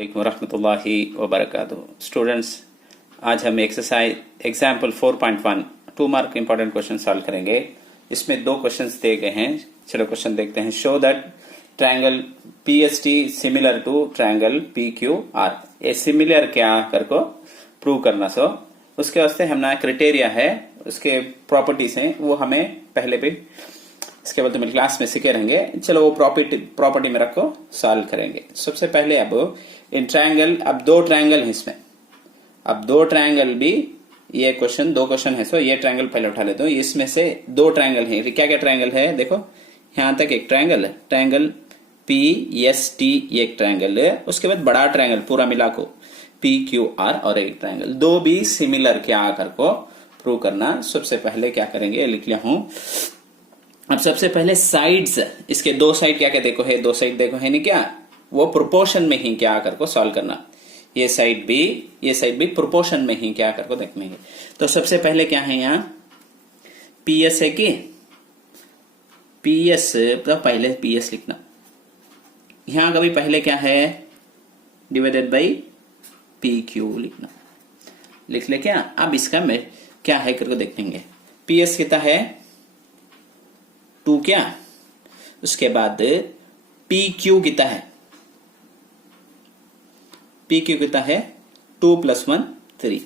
रहमतुल्लाहि वबरकातुहू। स्टूडेंट्स, आज हम exercise example 4.1 2 mark important question solve करेंगे। इसमें दो क्वेश्चंस दिए गए हैं। चलो क्वेश्चन देखते हैं। Show that triangle PST similar to triangle PQR. ये सिमिलर क्या करको प्रूव करना। सो उसके वास्ते हमने क्राइटेरिया है, उसके प्रॉपर्टीज हैं, वो हमें पहले भी इसके बाद तुम्हें क्लास में सीखे रहेंगे। चलो वो प्रॉपर्टी में रखो, सॉल्व करेंगे। सबसे पहले अब इन ट्रायंगल, अब दो ट्रायंगल है इसमें, अब दो ट्रायंगल भी, ये क्वेश्चन दो क्वेश्चन है। सो ये ट्रायंगल पहले उठा लेते हो। इसमें से दो ट्रायंगल है। क्या क्या ट्रायंगल है देखो, यहां तक एक ट्रायंगल है, ट्रायंगल पी एस टी, एक ट्रायंगल है। उसके बाद बड़ा ट्रायंगल पूरा मिला को पी क्यू आर और एक ट्रायंगल, दो भी सिमिलर क्या आकर को प्रूव करना। सबसे पहले क्या करेंगे, लिख लिया हूं। अब सबसे पहले साइड्स, इसके दो साइड क्या क्या देखो है, दो साइड देखो है नहीं क्या, वो प्रोपोर्शन में ही क्या आकर को सॉल्व करना। ये साइड भी प्रोपोर्शन में ही क्या आकर को देखेंगे। तो सबसे पहले क्या है, यहाँ पीएस है कि पीएस, तो पहले पीएस लिखना। यहां कभी पहले क्या है, डिवाइडेड बाई पी क्यू लिखना। लिख ले क्या। अब इसका में क्या है करके देखेंगे। पीएस कितना है 2 क्या, उसके बाद पी क्यू कितना है, पी क्यू कितना है 2 + 1 3।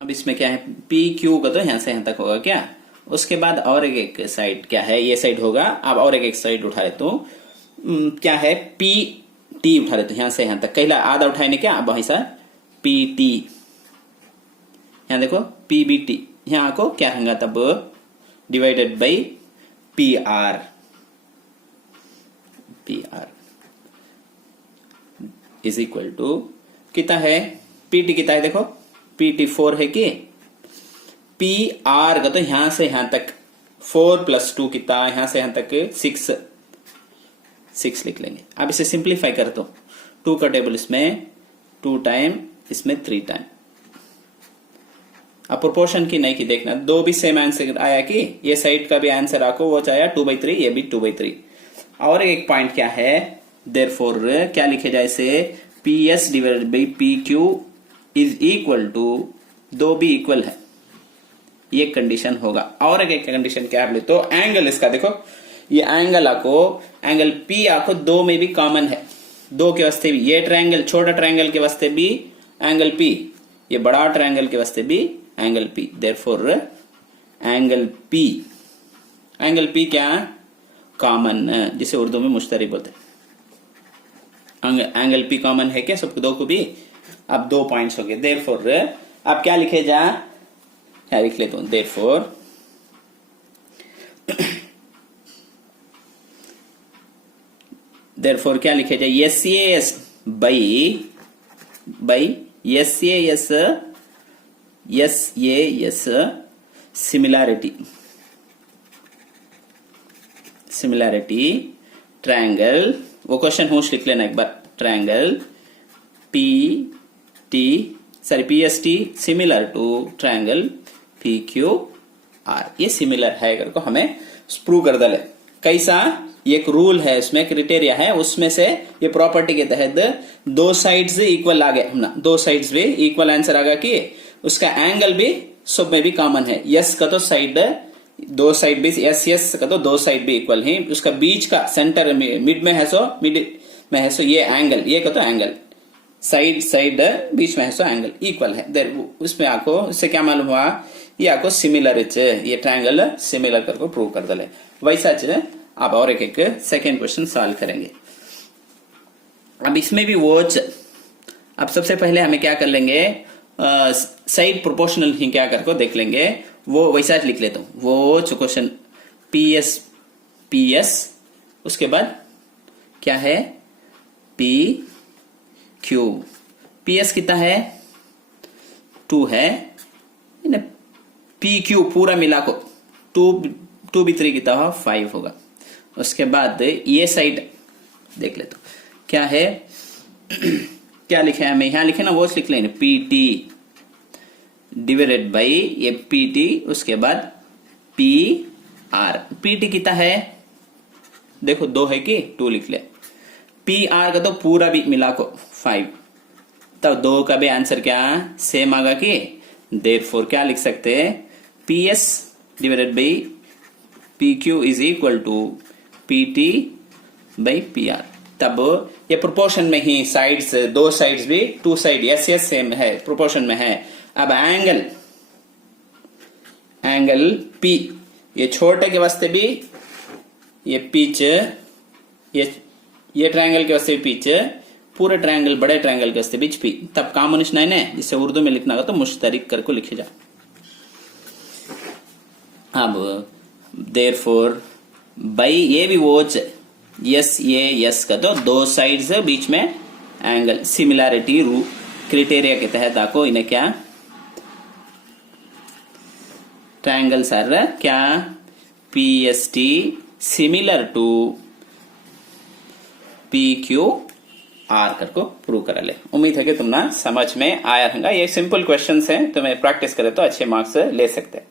अब इसमें क्या है, पी क्यू का तो यहां से यहां तक होगा क्या। उसके बाद और एक साइड क्या है, ये साइड होगा। अब और एक साइड उठा लेता हूं, क्या है पी टी उठा लेते, यहां से यहां तक कहला आधा उठाए ने क्या। अब ऐसा पी टी, यहां देखो पी बी टी, यहां को क्या रहेगा तब divided by P R, P R is equal to कितना है, पीटी कितना है देखो, पीटी 4 है कि पी आर का तो यहां से यहां तक 4 + 2 कितना, यहां से यहां तक 6 लिख लेंगे। अब इसे सिंप्लीफाई कर दो, 2 का टेबल इसमें 2 टाइम, इसमें 3 टाइम। अब प्रोपोर्शन की नहीं की देखना, दो भी सेम आंसर आया कि ये साइड का भी आंसर आको वो चाहे 2/3, ये भी 2/3। और एक पॉइंट क्या है, देयरफॉर क्या लिखे जाए इसे, P S divided by P Q is equal to, दो भी इक्वल है, ये कंडीशन होगा। और एक कंडीशन क्या है तो एंगल इसका देखो, ये एंगल आको, एंगल पी आको दो में भी कॉमन है, दो के वास्ते भी, ये ट्रायंगल छोटा ट्रायंगल के वास्ते भी एंगल पी, ये बड़ा ट्रायंगल के वास्ते भी angle P. Therefore angle P क्या कॉमन, जिसे उर्दू में मुश्तरी बोलते हैं। एंगल पी कॉमन है क्या सबको, दो को भी। अब 2 पॉइंट्स हो गए। देयरफॉर अब क्या लिखे जा, क्या लिख लेता हूं, देयरफॉर क्या लिखे जाए, S A S by S A S similarity triangle, वो क्वेश्चन होश लिख लेना एक बार, triangle P S T similar to triangle P Q R, ये सिमिलर है करके हमें प्रूव कर दले। कैसा, एक रूल है उसमें, क्राइटेरिया है, उसमें से ये प्रॉपर्टी के तहत दो साइड्स इक्वल आ गए, हमना दो साइड्स भी इक्वल आंसर आ गया कि उसका एंगल भी सब में भी कॉमन है। यस का तो साइड, दो साइड भी यस का तो दो साइड भी इक्वल है, उसका बीच का सेंटर मिड में है, सो ये एंगल, ये का तो एंगल साइड बीच में है, सो एंगल इक्वल है। उसमें आपको इससे क्या मालूम हुआ, ये आपको सिमिलर, ये ट्रायंगल सिमिलर करके प्रूव कर दले। वैसा आप और एक सेकेंड क्वेश्चन सॉल्व करेंगे। अब इसमें भी वॉच, अब सबसे पहले हमें क्या कर लेंगे, साइड प्रोपोर्शनल ही क्या करके देख लेंगे, वो वैसा लिख लेता हूं। वो क्वेश्चन पीएस, उसके बाद क्या है पी क्यू, पीएस कितना है 2 है, पी क्यू पूरा मिला को 2 भी 3 कितना हो 5 होगा। उसके बाद ये साइड देख लेते क्या है क्या लिखे हमें, यहां लिखे ना वो लिख लेंगे, पी टी डिवाइडेड बाई ये पी टी, उसके बाद पी आर। पी टी कितना है देखो 2 है कि 2 लिख ले, पी आर का तो पूरा भी मिला को 5, तब 2 का भी आंसर क्या सेम आगा कि देयरफॉर क्या लिख सकते हैं, P S divided by P Q is equal to P T by P R. तब ये प्रोपोर्शन में ही साइड्स, 2 साइड्स भी 2 साइड यस यस सेम है, प्रोपोर्शन में है। अब एंगल पी, ये छोटे के वास्ते भी ये पिच, ये ट्रायंगल के वास्ते भी पिच, पूरे ट्रायंगल बड़े ट्रायंगल के वास्ते बीच पी। तब कॉम्बिनेशन है, जिसे उर्दू में लिखना होगा तो मुश्तरिक करके लिखे जा। अब देयरफॉर बाई ये भी वोच यस ये यस का तो 2 साइड्स बीच में एंगल सिमिलैरिटी क्राइटेरिया के तहत आपको इन्हें क्या ट्रायंगल्स आर क्या P S T similar to P Q R करको प्रूव करा ले। उम्मीद है कि तुम ना समझ में आया होगा। ये सिंपल क्वेश्चंस हैं, तुम्हें प्रैक्टिस करे तो अच्छे मार्क्स ले सकते हैं।